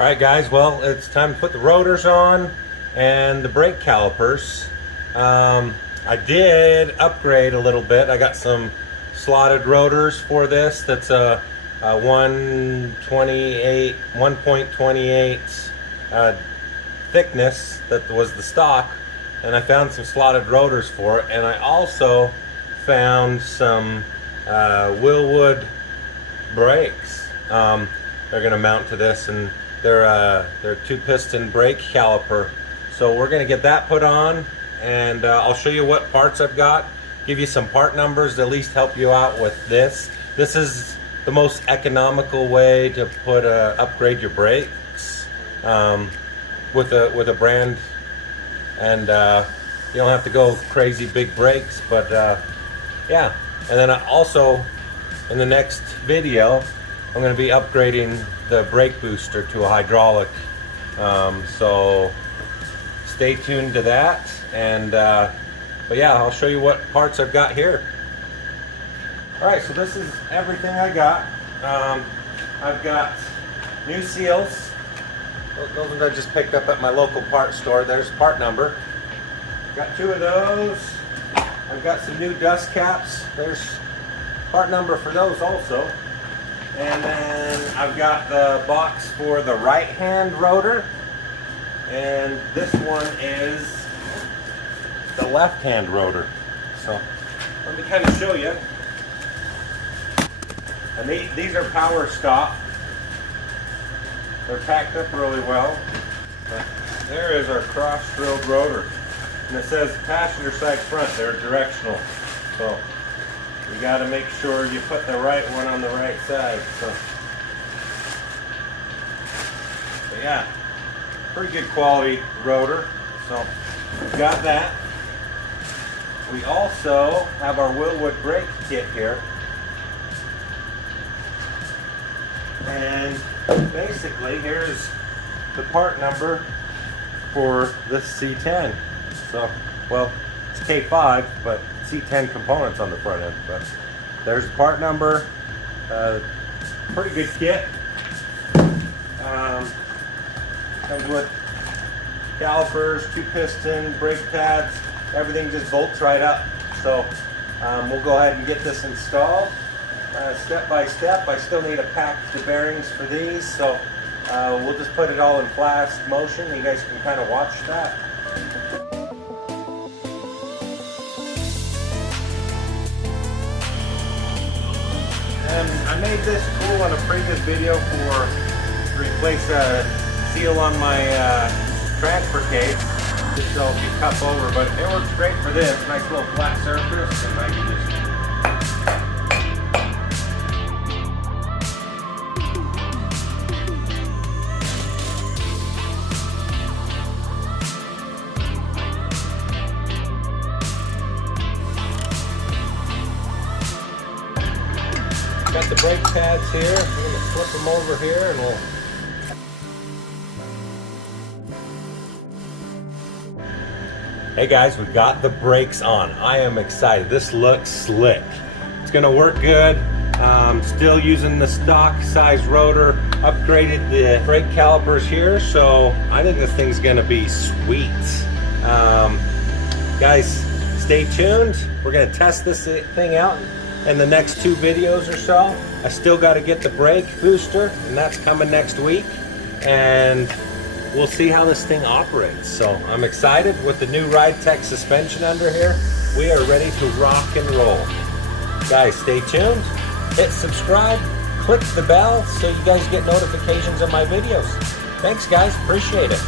All right, guys, well, it's time to put the rotors on and the brake calipers. I did upgrade a little bit. I got some slotted rotors for this. That's a 1.28 thickness that was the stock, and I found some slotted rotors for it. And I also found some Wilwood brakes. They're going to mount to this, and they're a 2-piston brake caliper. So we're going to get that put on, and I'll show you what parts I've got, give you some part numbers to at least help you out with this. This is the most economical way to upgrade your brakes with a brand, and you don't have to go crazy big brakes. But yeah, and then also in the next video I'm going to be upgrading the brake booster to a hydraulic, so stay tuned to that. And but yeah, I'll show you what parts I've got here. Alright, so this is everything I got. I've got new seals. Those ones I just picked up at my local part store. There's part number. Got 2 of those. I've got some new dust caps. There's part number for those also. And then I've got the box for the right hand rotor, and this one is the left hand rotor. So let me kind of show you. And these are power stop. They're packed up really well. But there is our cross drilled rotor, and it says passenger side front. They're directional, so you got to make sure you put the right one on the right side. So but yeah, pretty good quality rotor. So we've got that. We also have our Wilwood brake kit here, and basically here's the part number for this C10. So, well, it's K5, but C10 components on the front end. But there's the part number. Pretty good kit. Comes with calipers, 2-piston, brake pads. Everything just bolts right up. So we'll go ahead and get this installed step by step. I still need to pack the bearings for these, so we'll just put it all in fast motion. You guys can kind of watch that. And I made this tool on a previous video to replace a seal on my transfer case, just so it can cup over, but it works great for this. Nice little flat surface, and I can just got the brake pads here. I'm going to flip them over here, and we'll... Hey guys, we got the brakes on. I am excited. This looks slick. It's going to work good. Still using the stock size rotor. Upgraded the brake calipers here, so I think this thing's going to be sweet. Guys, stay tuned. We're going to test this thing out in the next 2 videos or so. I still got to get the brake booster, and that's coming next week, and we'll see how this thing operates. So I'm excited with the new Ride Tech suspension under here. We are ready to rock and roll. Guys, stay tuned, hit subscribe, click the bell so you guys get notifications of my videos. Thanks guys, appreciate it.